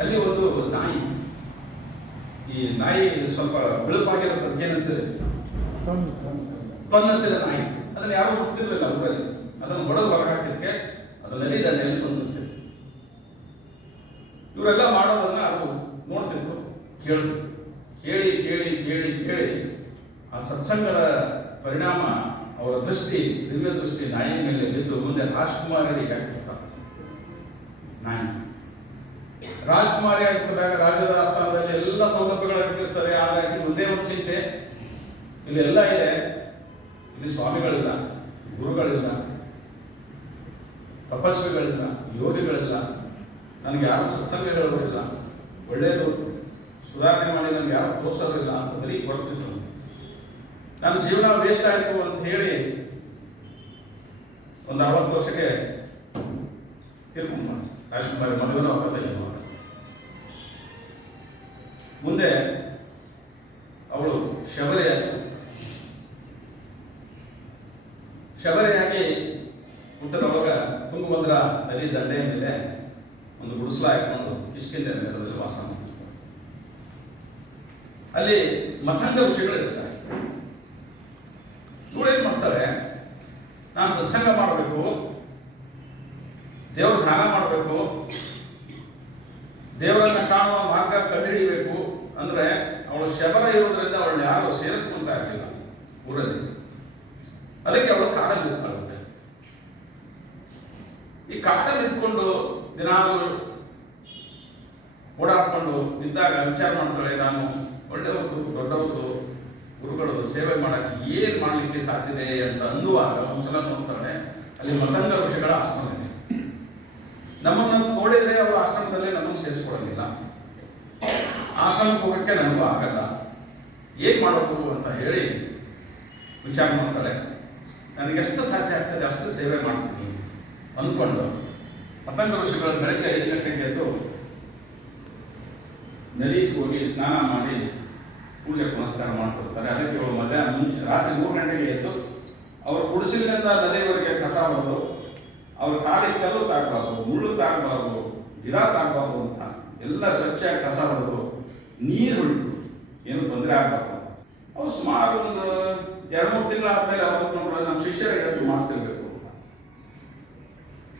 ಅಲ್ಲಿ ಒಂದು ನಾಯಿ. ಈ ನಾಯಿ ಸ್ವಲ್ಪ ಬಿಳುಪಾಗಿರೋದಕ್ಕೆ ಏನಂತಾರೆ. ನಾಯಿ. ಅದನ್ನು ಯಾರು ಹುಡ್ತಿರ್ಲಿಲ್ಲ ಊರಲ್ಲಿ ಅದನ್ನು ಬಡದು ಹೊರಗಾಕಿದ್ದಕ್ಕೆ ಅದು ನದಿ ದಂಡೆಯಲ್ಲಿ ಬಂದಿರ್ತಿತ್ತು ಇವರೆಲ್ಲ ಮಾಡೋದನ್ನ ಅವರು ನೋಡ್ತಿತ್ತು ಕೇಳಿದ್ರು. ಕೇಳಿ ಕೇಳಿ ಕೇಳಿ ಕೇಳಿ ಆ ಸತ್ಸಂಗದ ಪರಿಣಾಮ ಅವರ ದೃಷ್ಟಿ, ದಿವ್ಯ ದೃಷ್ಟಿ ನಾಯಿ ಮೇಲೆ ಬಿದ್ದು ಮುಂದೆ ಆಗ್ಬಿಡ್ತಾರೆ ನಾಯಿ. ರಾಜ್ಕುಮಾರಿ ಆಗಿಬಿಟ್ಟಾಗ ರಾಜ್ಯದ ಆಸ್ಥಾನದಲ್ಲಿ ಎಲ್ಲ ಸೌಲಭ್ಯಗಳಾಗಿರ್ತಾರೆ ಹಾಗಾಗಿ ಒಂದೇ ಒಂದು ಚಿಂತೆ. ಇಲ್ಲೆಲ್ಲ ಇದೆ. ಇಲ್ಲಿ ಸ್ವಾಮಿಗಳಿಲ್ಲ, ಗುರುಗಳಿಲ್ಲ, ತಪಸ್ವಿಗಳಿಲ್ಲ, ಯೋಗಿಗಳಿಲ್ಲ, ನನಗೆ ಯಾರು ಸತ್ಸಂಗಗಳು ಇಲ್ಲ. ಒಳ್ಳೆಯದು, ಸುಧಾರಣೆ ಮಾಡಿ ನನಗೆ ಯಾರು ತೋರಿಸೋರಿಲ್ಲ ಅಂತ ಬರೀ ಕೊಡ್ತಿದ್ರು ನನ್ನ ಜೀವನ ವೇಸ್ಟ್ ಆಯಿತು ಅಂತ ಹೇಳಿ ಒಂದು ಅರವತ್ತು ವರ್ಷಕ್ಕೆ ತೀರ್ಕೊಂಡು ರಾಜಕುಮಾರಿ ಮದುವೆನೂ ಅವಕಾಶ. ಮುಂದೆ ಅವಳು ಶಬರಿಯಾಗಿ ಶಬರಿಯಾಗಿ ಹುಟ್ಟಿದವಾಗ ತುಂಗಭದ್ರ ನದಿ ದಂಡೆಯ ಮೇಲೆ ಒಂದು ಗುಡಿಸಲ ಇಟ್ಕೊಂಡು ಕಿಷ್ಕಿಂದ ನಗರದಲ್ಲಿ ವಾಸ ಅಲ್ಲಿ ಮತಾಂಗ ವಿಷಯಗಳು ಇರ್ತವೆ ಇವಳೇನ್ ಮಾಡ್ತಾಳೆ? ನಾನು ಸತ್ಸಂಗ ಮಾಡಬೇಕು, ದೇವ್ರ ಧ್ಯಾನ ಮಾಡಬೇಕು, ದೇವರನ್ನ ಕಾಣುವ ಮಾರ್ಗ ಕಂಡುಹಿಡಿಯಬೇಕು ಅಂದ್ರೆ ಅವಳು ಶಬರ ಇರೋದ್ರಿಂದ ಅವಳು ಯಾರು ಸೇರಿಸ್ಕೊಂತ ಇರಲಿಲ್ಲ ಊರಲ್ಲಿ. ಅದಕ್ಕೆ ಅವಳು ಕಾಡಲ್ಲಿ ನಿಂತ್ಕೊಳ್ಳುತ್ತೆ ಈ ಕಾಡಲ್ಲಿ ನಿಂತ್ಕೊಂಡು ದಿನಾಲು ಓಡಾಡ್ಕೊಂಡು ಇದ್ದಾಗ ವಿಚಾರ ಮಾಡ್ತಾಳೆ, ನಾನು ಒಳ್ಳೆಯವ್ರದ್ದು ದೊಡ್ಡವರು, ಗುರುಗಳು, ಸೇವೆ ಮಾಡಕ್ಕೆ ಏನು ಮಾಡ್ಲಿಕ್ಕೆ ಸಾಧ್ಯತೆ ಅಂತ ಅನ್ನುವಾಗ ಒಂದ್ಸಲ ನೋಡ್ತಾಳೆ, ಅಲ್ಲಿ ಮತಂಗ ಋಷಿಗಳ ಆಶ್ರಮ ಇದೆ ನಮ್ಮನ್ನು ನೋಡಿದ್ರೆ ಅವರು ಆಶ್ರಮದಲ್ಲಿ ನಮ್ಮನ್ನು ಸೇರಿಸ್ಕೊಳ್ಳಲಿಲ್ಲ. ಆಶ್ರಮಕ್ಕೆ ಹೋಗಕ್ಕೆ ನನಗೂ ಆಗಲ್ಲ. ಏನ್ ಮಾಡೋದು ಅಂತ ಹೇಳಿ ವಿಚಾರ ಮಾಡ್ತಾಳೆ. ನನಗೆ ಎಷ್ಟು ಸಾಧ್ಯ ಆಗ್ತದೆ ಅಷ್ಟು ಸೇವೆ ಮಾಡ್ತೀನಿ ಅಂದ್ಕೊಂಡು ಪತಂಗ ಋಷಿಗಳು ಬೆಳಗ್ಗೆ ಐದು ಗಂಟೆಗೆ ಎದ್ದು ನದೀಸ್ ಹೋಗಿ ಸ್ನಾನ ಮಾಡಿ ಪೂಜೆ ಪುನಸ್ಕಾರ ಮಾಡ್ತಿರ್ತಾರೆ ಅದಕ್ಕೆ ಇವಳು ಮಧ್ಯಾಹ್ನ ರಾತ್ರಿ ಮೂರು ಗಂಟೆಗೆ ಎದ್ದು ಅವ್ರ ಗುಡಿಸಿಲಿನಿಂದ ನದಿಯವರೆಗೆ ಕಸ ಬರೋದು ಅವ್ರ ಕಾಲಿಗೆ ಕಲ್ಲು ತಾಗಬಾರ್ದು ಮುಳ್ಳು ತಾಗಬಾರ್ದು ಗಿಡ ತಾಕಬಾರ್ದು ಅಂತ ಎಲ್ಲ ಸ್ವಚ್ಛವಾಗಿ ಕಸ ಬರೋದು ನೀರು ಉಳಿತು. ಏನು ತೊಂದರೆ ಆಗಬಾರ್ದು. ಅವ್ರು ಸುಮಾರು ಒಂದು ಎರಡು ಮೂರು ತಿಂಗಳಾದ್ಮೇಲೆ ಅವತ್ತು ನೋಡೋಣ ನಮ್ಮ ಶಿಷ್ಯರಿಗೆ ಅದು ಮಾಡ್ತಿರ್ಬೇಕು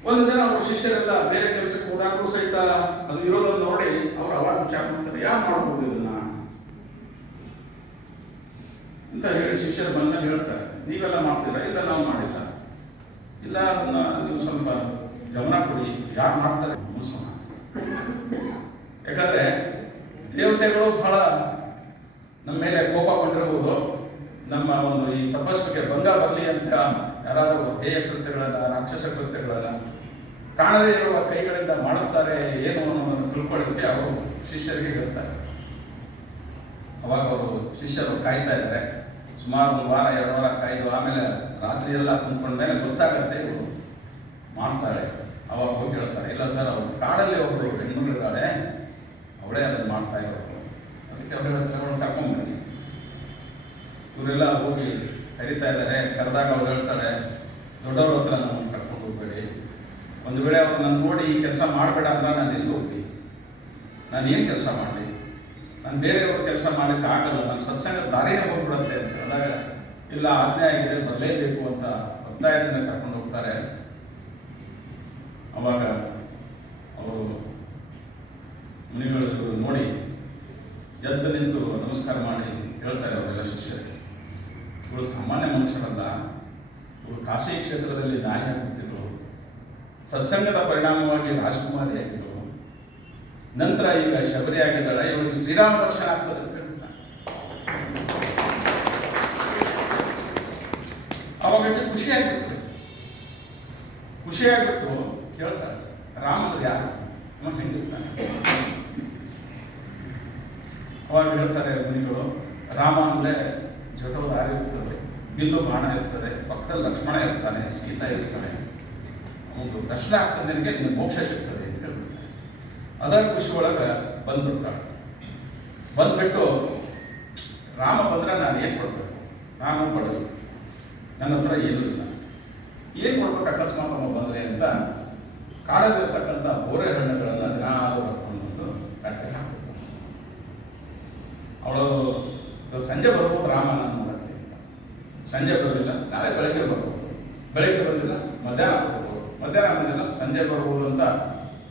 ಒಂದು ದಿನ ಅವ್ರ ಶಿಷ್ಯರೆಲ್ಲ ಬೇರೆ ಕೆಲಸಕ್ಕೆ ಹೋದಾಗಲೂ ಸಹಿತ ಅದು ಇರೋದನ್ನು ನೋಡಿ ಅವ್ರು ಅವಾಗ ವಿಚಾರ ಮಾಡ್ತಾರೆ, ಯಾರು ಮಾಡ್ಬೋದು ಇದನ್ನ? ಅಂತ ಹೇಳಿ ಶಿಷ್ಯರು ಬಂದಾಗ ಹೇಳ್ತಾರೆ, ನೀವೆಲ್ಲ ಮಾಡ್ತೀರಾ? ಇಲ್ಲ, ನಾವು ಮಾಡಿಲ್ಲ. ಇಲ್ಲ, ಅದನ್ನ ನೀವು ಸ್ವಲ್ಪ ಗಮನ ಕೊಡಿ, ಯಾರು ಮಾಡ್ತಾರೆ ಯಾಕಂದ್ರೆ ದೇವತೆಗಳು ಬಹಳ ನಮ್ಮ ಮೇಲೆ ಕೋಪಗೊಂಡಿರಬಹುದು ನಮ್ಮ ಒಂದು ಈ ತಪಸ್ವಿಗೆ ಬಂದ ಬರಲಿ ಅಂತ ಯಾರಾದರೂ ಹೇಯ ಕೃತ್ಯಗಳನ್ನ, ರಾಕ್ಷಸ ಕೃತ್ಯಗಳನ್ನ ಕಾಣದೇ ಇರುವ ಕೈಗಳಿಂದ ಮಾಡಿಸ್ತಾರೆ ಏನು ಅನ್ನೋದನ್ನು ತಿಳ್ಕೊಳ್ಳಿಕ್ಕೆ ಅವರು ಶಿಷ್ಯರಿಗೆ ಹೇಳ್ತಾರೆ. ಅವಾಗ ಅವರು ಶಿಷ್ಯರು ಕಾಯ್ತಾ ಇದ್ದಾರೆ. ಸುಮಾರು ಒಂದು ವಾರ, ಎರಡು ವಾರ ಕಾಯ್ದು ಆಮೇಲೆ ರಾತ್ರಿ ಎಲ್ಲ ಮೇಲೆ ಗೊತ್ತಾಗತ್ತೆ ಇವರು ಮಾಡ್ತಾಳೆ. ಅವಾಗ ಹೋಗಿ ಹೇಳ್ತಾರೆ, ಇಲ್ಲ ಸರ್, ಅವರು ಕಾಡಲ್ಲಿ ಒಬ್ಬರು ಹೆಣ್ಣುಗಳಿದ್ದಾಳೆ, ಅವಳೇ ಅದನ್ನು ಮಾಡ್ತಾ ಇರೋರು ಅದಕ್ಕೆ ಅವ್ರು ಹೇಳ್ತಾರೆ ಅವಳು ಕರ್ಕೊಂಡ್ಬನ್ನಿ ಇವರೆಲ್ಲ ಹೋಗಿ ಕರಿತಾ ಇದ್ದಾರೆ, ಕರೆದಾಗ ಅವ್ರು ಹೇಳ್ತಾಳೆ ದೊಡ್ಡವ್ರ ಹತ್ರ ನಮ್ಮನ್ನು ಕರ್ಕೊಂಡು ಹೋಗ್ಬೇಡಿ. ಒಂದು ವೇಳೆ ಅವ್ರು ನನ್ನ ನೋಡಿ ಈ ಕೆಲಸ ಮಾಡಬೇಡ ಅಂದ್ರೆ ನಾನು ಎಲ್ಲಿ ಹೋಗಿ ನಾನು ಏನು ಕೆಲಸ ಮಾಡಲಿ? ನಾನು ಬೇರೆಯವ್ರ ಕೆಲಸ ಮಾಡಲಿಕ್ಕೆ ಆಗಲ್ಲ, ನಾನು ಸತ್ಸಂಗ ದಾರಿನೇ ಹೋಗ್ಬಿಡುತ್ತೆ ಅಂತ ಹೇಳಿದಾಗ, ಇಲ್ಲ, ಆಜ್ಞೆ ಆಗಿದೆ, ಬರಲೇಬೇಕು ಅಂತ ಒತ್ತಾಯದಿಂದ ಕರ್ಕೊಂಡು ಹೋಗ್ತಾರೆ. ಅವಾಗ ಅವರು ಮುನಿಗಳು ನೋಡಿ ಎದ್ದು ನಿಂತು ನಮಸ್ಕಾರ ಮಾಡಿ ಹೇಳ್ತಾರೆ ಅವರೆಲ್ಲ ಶಿಷ್ಯರಿಗೆ. ಇವಳು ಸಾಮಾನ್ಯ ಮನುಷ್ಯರಲ್ಲ. ಇವಳು ಕಾಶಿ ಕ್ಷೇತ್ರದಲ್ಲಿ ನಾಯಿಯಾಗಿಬಿಟ್ಟಿದ್ರು ಸತ್ಸಂಗದ ಪರಿಣಾಮವಾಗಿ ರಾಜ್ಕುಮಾರಿ ಆಗಿದ್ರು. ನಂತರ ಈಗ ಶಬರಿ ಆಗಿದ್ದಾಳೆ. ಇವಳಿಗೆ ಶ್ರೀರಾಮ ದರ್ಶನ ಆಗ್ತದೆ ಅಂತ ಹೇಳ್ತಾರೆ ಅವಾಗ ಖುಷಿ ಆಗ್ಬಿಡ್ತು. ಖುಷಿ ಆಗ್ಬಿಟ್ಟು ಕೇಳ್ತಾಳೆ ರಾಮಂದ್ರೆ ಯಾರು? ಅವನು ಹೆಂಗಿರ್ತಾನೆ? ಅವಾಗ ಹೇಳ್ತಾರೆ ಮುನಿಗಳು, ರಾಮ ಅಂದ್ರೆ ಜಟೋದಾರಿ ಇರ್ತದೆ ಬಿಲ್ಲು ಬಾಣ ಇರ್ತದೆ ಪಕ್ಕದಲ್ಲಿ ಲಕ್ಷ್ಮಣ ಇರ್ತಾನೆ, ಸೀತಾ ಇರ್ತಾನೆ. ಅವನು ದರ್ಶನ ಆಗ್ತದೆ ನಿನಗೆ ನಿಮಗೆ ಮೋಕ್ಷ ಸಿಗ್ತದೆ ಅಂತ ಹೇಳ್ತಾರೆ. ಅದರ ಖುಷಿ ಒಳಗೆ ಬಂದ್ಬಿಡ್ತಾಳೆ. ಬಂದ್ಬಿಟ್ಟು, ರಾಮ ಬಂದ್ರೆ ನಾನು ಏನು ಕೊಡ್ಬೇಕು? ನಾನು ಕೊಡಲು ನನ್ನ ಹತ್ರ ಏನೂ ಇಲ್ಲ. ಏನು ಮಾಡ್ಬೇಕು ಅಕಸ್ಮಾತ್ ಅಮ್ಮ ಬಂದರೆ ಅಂತ ಕಾಡಲ್ಲಿರ್ತಕ್ಕಂಥ ಬೋರೆ ಹಣ್ಣುಗಳನ್ನು ದಿನಾಲು ಬರ್ಕೊಂಡು ಬಂದು ಅವಳು ಸಂಜೆ ಬರ್ಬೋದು ರಾಮನ ನೋಡಕ್ಕೆ ಸಂಜೆ ಬರಲಿಲ್ಲ ನಾಳೆ ಬೆಳಗ್ಗೆ ಬರ್ಬೋದು ಬೆಳಗ್ಗೆ ಬಂದಿಲ್ಲ, ಮಧ್ಯಾಹ್ನ ಬರ್ಬೋದು ಮಧ್ಯಾಹ್ನ ಬಂದಿಲ್ಲ, ಸಂಜೆ ಬರ್ಬೋದು ಅಂತ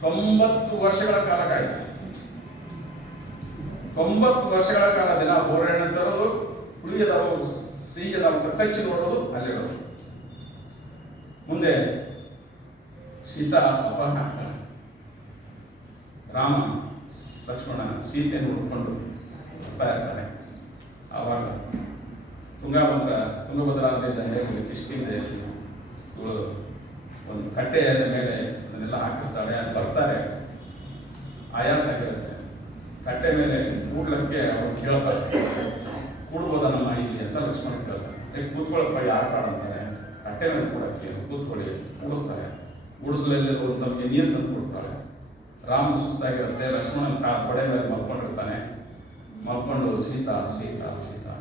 ತೊಂಬತ್ತು ವರ್ಷಗಳ ಕಾಲ ಕಾಯ್ತು. ತೊಂಬತ್ತು ವರ್ಷಗಳ ಕಾಲ ದಿನ ಬೋರೆಹಣ್ಣು ತರೋದು ಹುಳಿಯದವು ಸಿಹಿಯದವು ಅಂತ ಕಚ್ಚಿ ನೋಡೋದು ಅಲ್ಲಿಡೋದು ಮುಂದೆ ಸೀತಾ ಅಪಹರಣ ಆಗ್ತಾಳೆ ರಾಮ ಲಕ್ಷ್ಮಣ ಸೀತೆಯನ್ನು ಹುಡ್ಕೊಂಡು ಬರ್ತಾ ಇರ್ತಾರೆ ಆವಾಗ ತುಂಗಭದ್ರ ತುಂಗಭದ್ರಾ ದಂಡೆಯಲ್ಲಿ ಇದೆ ಇವಳು ಒಂದು ಕಟ್ಟೆಯ ಮೇಲೆ ಅದನ್ನೆಲ್ಲ ಹಾಕಿರ್ತಾಳೆ ಅಲ್ಲಿ ಬರ್ತಾರೆ. ಆಯಾಸ ಆಗಿರುತ್ತೆ. ಕಟ್ಟೆ ಮೇಲೆ ಕೂಡ್ಲಕ್ಕೆ ಅವಳು ಕೇಳ್ತಾಳೆ. ಕೂಡ್ಬೋದ ನಮ್ಮ ಇಲ್ಲಿ ಅಂತ ಲಕ್ಷ್ಮಣ ಕೇಳ್ತಾರೆ ಕೂತ್ಕೊಳ್ಳಪ್ಪ ಯಾರು ಕಾಡಂತಾರೆ ಕಟ್ಟೆ ಮೇಲೆ ಕೂಡಕ್ಕೆ ಕೂತ್ಕೊಳ್ಳಿ ಕೂಡಿಸ್ತಾರೆ ಗುಡಿಸಲಲ್ಲಿ ತಮಗೆ ನೀರು ತಂದು ಕೊಡ್ತಾಳೆ. ರಾಮ ಸುಸ್ತಾಗಿರುತ್ತೆ, ಲಕ್ಷ್ಮಣನ ಕಾ ಕೊಡೆ ಮೇಲೆ ಮಲ್ಕೊಂಡಿರ್ತಾನೆ. ಮಲ್ಕೊಂಡು, ಸೀತಾ ಸೀತಾ ಸೀತಾ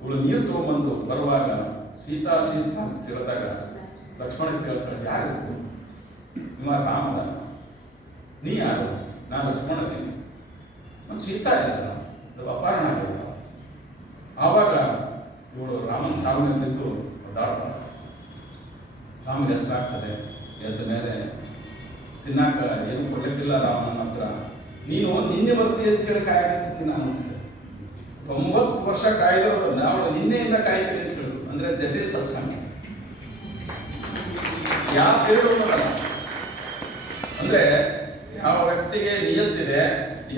ಇವಳು ನೀರು ತಗೊಂಬಂದು ಬರುವಾಗ, ಸೀತಾ ಸೀತಾ ಅಂತ ತಿಳಿದಾಗ ಲಕ್ಷ್ಮಣ ಕೇಳ್ತಾಳೆ, ಯಾರು ನಿಮ್ಮ ರಾಮದ ನೀ ಯಾರು? ನಾನು ಲಕ್ಷ್ಮಣನೇ. ಮತ್ತು ಸೀತಾ ಇದ್ದಲ್ಲ ಅದು ಅಪಹರಣ ಆಗಿಲ್ಲ ಆವಾಗ ಇವಳು ರಾಮನ ಕಾಲಿನಲ್ಲಿ ನಿಂತು ಒದ್ದಾಡ್ತಾಳೆ. ರಾಮಗೆ ಹೆಚ್ಚಾಗ್ತದೆ ಎದ್ದ ಮೇಲೆ ತಿನ್ನಾಕ ಏನು ಕೊಡ್ಲಿಕ್ಕಿಲ್ಲ ರಾಮನ ಹತ್ರ. ನೀನು ನಿನ್ನೆ ಬರ್ತೀಯ ಅಂತ ಹೇಳಿ ಕಾಯಕತ್ತಿದ್ದೀನಿ ನಾನು ಅಂತ. ತೊಂಬತ್ತು ವರ್ಷ ಕಾಯ್ದಿರೋದು ನಾವು ನಿನ್ನೆಯಿಂದ ಕಾಯ್ತೀನಿ ಅಂತ ಹೇಳಿದ್ರು ಅಂದ್ರೆ ದಟ್ ಈಸ್ ಸತ್ಸಂಗ. ಯಾರು ಹೇಳುವುದಲ್ಲ ಅಂದ್ರೆ ಯಾವ ವ್ಯಕ್ತಿಗೆ ನಿಯತ್ತಿದೆ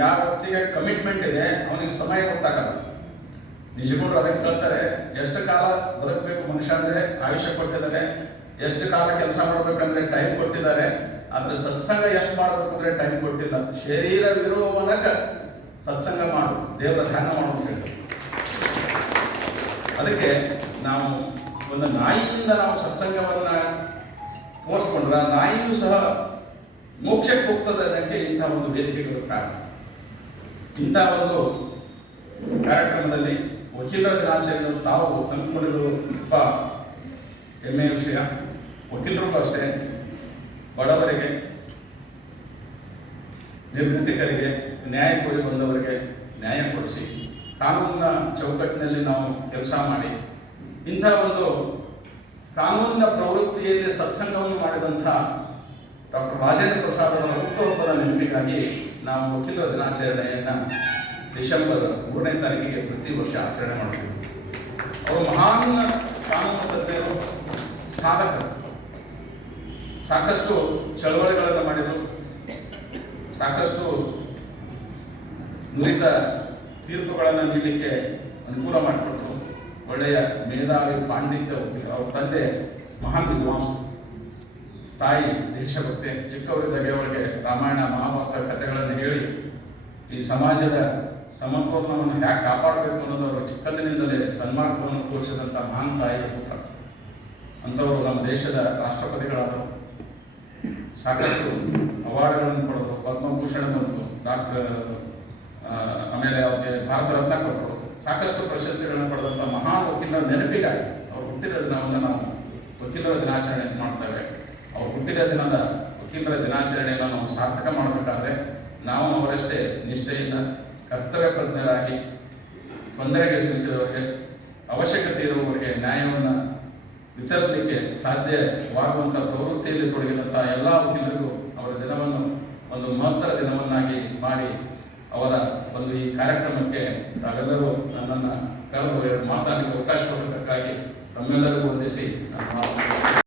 ಯಾವ ವ್ಯಕ್ತಿಗೆ ಕಮಿಟ್ಮೆಂಟ್ ಇದೆ, ಅವನಿಗೆ ಸಮಯ ಗೊತ್ತಾಗಲ್ಲ. ನಿಜಗೊಂಡ್ರು ಅದಕ್ಕೆ ಕೇಳ್ತಾರೆ ಎಷ್ಟು ಕಾಲ ಬದುಕಬೇಕು ಮನುಷ್ಯ ಅಂದ್ರೆ, ಆಯುಷ್ಯ ಕೊಟ್ಟಿದ್ದಾರೆ, ಎಷ್ಟು ಕಾಲ ಕೆಲಸ ಮಾಡ್ಬೇಕಂದ್ರೆ ಟೈಮ್ ಕೊಟ್ಟಿದ್ದಾರೆ ಆದ್ರೆ ಸತ್ಸಂಗ ಎಷ್ಟು ಮಾಡ್ಬೇಕು ಅಂದ್ರೆ ಟೈಮ್ ಕೊಟ್ಟಿಲ್ಲ. ಶರೀರವಿರುವವನಗ ಸತ್ಸಂಗ ಮಾಡು. ದೇವರ ಧ್ಯಾನ ಮಾಡು ಅಂತ ಹೇಳ್ತಾರೆ ಅದಕ್ಕೆ ನಾವು ಒಂದು ನಾಯಿಯಿಂದ ನಾವು ಸತ್ಸಂಗವನ್ನ ತೋರಿಸ್ಕೊಂಡ್ರೆ ನಾಯಿಯೂ ಸಹ ಮೋಕ್ಷಕ್ಕೆ ಹೋಗ್ತದೆ ಅನ್ನೋಕ್ಕೆ ಇಂಥ ಒಂದು ವೇದಿಕೆಗಳು ಕಾರಣ. ಇಂಥ ಒಂದು ಕಾರ್ಯಕ್ರಮದಲ್ಲಿ ವಕೀಲರ ದಿನಾಚರಣೆಯನ್ನು ತಾವು ಹಮ್ಮಿಕೊಂಡಿರುವುದು ತುಂಬ ಹೆಮ್ಮೆಯ ವಿಷಯ. ವಕೀಲರಿಗೂ ಅಷ್ಟೇ. ಬಡವರಿಗೆ, ನಿರ್ಗತಿಕರಿಗೆ ನ್ಯಾಯ ಕೋರಿ ಬಂದವರಿಗೆ ನ್ಯಾಯ ಕೊಡಿಸಿ, ಕಾನೂನಿನ ಚೌಕಟ್ಟಿನಲ್ಲಿ ನಾವು ಕೆಲಸ ಮಾಡಿ, ಇಂಥ ಒಂದು ಕಾನೂನಿನ ಪ್ರವೃತ್ತಿಯಲ್ಲಿ ಸತ್ಸಂಗವನ್ನು ಮಾಡಿದಂಥ ಡಾಕ್ಟರ್ ರಾಜೇಂದ್ರ ಪ್ರಸಾದ್ ಅವರ ಹುಟ್ಟುಹಬ್ಬದ ನೆನಪಿಗಾಗಿ ನಾವು ವಕೀಲರ ದಿನಾಚರಣೆಯನ್ನು ಡಿಸೆಂಬರ್ ಮೂರನೇ ತಾರೀಕಿಗೆ ಪ್ರತಿ ವರ್ಷ ಆಚರಣೆ ಮಾಡ್ತೀವಿ. ಅವರು ಮಹಾನ್ ಕಾನೂನು ತಜ್ಞರು, ಸಾಧಕರು. ಸಾಕಷ್ಟು ಚಳವಳಿಗಳನ್ನು ಮಾಡಿದರು. ಸಾಕಷ್ಟು ನುರಿತ ತೀರ್ಪುಗಳನ್ನು ನೀಡಲಿಕ್ಕೆ ಅನುಕೂಲ ಮಾಡಿಕೊಟ್ರು. ಒಳ್ಳೆಯ ಮೇಧಾವಿ ಪಾಂಡಿತ್ಯ ಅವ್ರ ತಂದೆ ಮಹಾನ್ ವಿದ್ವಾಂಸ. ತಾಯಿ ದೇಶಭಕ್ತಿ. ಚಿಕ್ಕವರಿದ್ದಾಗೆ ಅವಳಿಗೆ ರಾಮಾಯಣ, ಮಹಾಭಾರತ ಕಥೆಗಳನ್ನು ಹೇಳಿ ಈ ಸಮಾಜದ ಸಮತೋಲನವನ್ನು ಯಾಕೆ ಕಾಪಾಡಬೇಕು ಅನ್ನೋದು ಅವರು ಚಿಕ್ಕಂದಿನಿಂದಲೇ ಸನ್ಮಾರ್ಗವನ್ನು ತೋರಿಸಿದಂಥ ಮಹಾನ್ ತಾಯಿಯ ಪುತ್ರ. ಅಂಥವರು ನಮ್ಮ ದೇಶದ ರಾಷ್ಟ್ರಪತಿಗಳಾದರು ಸಾಕಷ್ಟು ಅವಾರ್ಡ್ಗಳನ್ನು ಪಡೆದು ಪದ್ಮಭೂಷಣ ಬಂತು, ಡಾಕ್ಟರ್ ಆಮೇಲೆ ಅವ್ರಿಗೆ ಭಾರತ ರತ್ನ ಕೊಟ್ಟರು. ಸಾಕಷ್ಟು ಪ್ರಶಸ್ತಿಗಳನ್ನು ಪಡೆದಂಥ ಮಹಾ ವಕೀಲರ ನೆನಪಿಗಾಗಿ ಅವ್ರು ಹುಟ್ಟಿದ ದಿನವನ್ನು ನಾವು ವಕೀಲರ ದಿನಾಚರಣೆ ಮಾಡ್ತೇವೆ. ಅವ್ರು ಹುಟ್ಟಿದ ದಿನದ ವಕೀಲರ ದಿನಾಚರಣೆಯನ್ನು ನಾವು ಸಾರ್ಥಕ ಮಾಡಬೇಕಾದ್ರೆ ನಾವು ಅವರಷ್ಟೇ ನಿಷ್ಠೆಯಿಂದ ಕರ್ತವ್ಯ ಪ್ರಜ್ಞರಾಗಿ ತೊಂದರೆಗೆ ಸಿಲುಕಿದವರಿಗೆ ಅವಶ್ಯಕತೆ ಇರುವವರಿಗೆ ನ್ಯಾಯವನ್ನು ವಿತರಿಸಲಿಕ್ಕೆ ಸಾಧ್ಯವಾಗುವಂಥ ಪ್ರವೃತ್ತಿಯಲ್ಲಿ ತೊಡಗಿದಂಥ ಎಲ್ಲ ವಕೀಲರಿಗೂ ಅವರ ದಿನವನ್ನು ಒಂದು ಮಹತ್ತರ ದಿನವನ್ನಾಗಿ ಮಾಡಿ ಅವರ ಒಂದು ಈ ಕಾರ್ಯಕ್ರಮಕ್ಕೆ ತಾವೆಲ್ಲರೂ ನನ್ನನ್ನು ಕರೆದು ಮಾತಾಡಲಿಕ್ಕೆ ಅವಕಾಶ ಕೊಡೋದಕ್ಕಾಗಿ ತಮ್ಮೆಲ್ಲರಿಗೂ ವಂದಿಸಿ ನಾನು.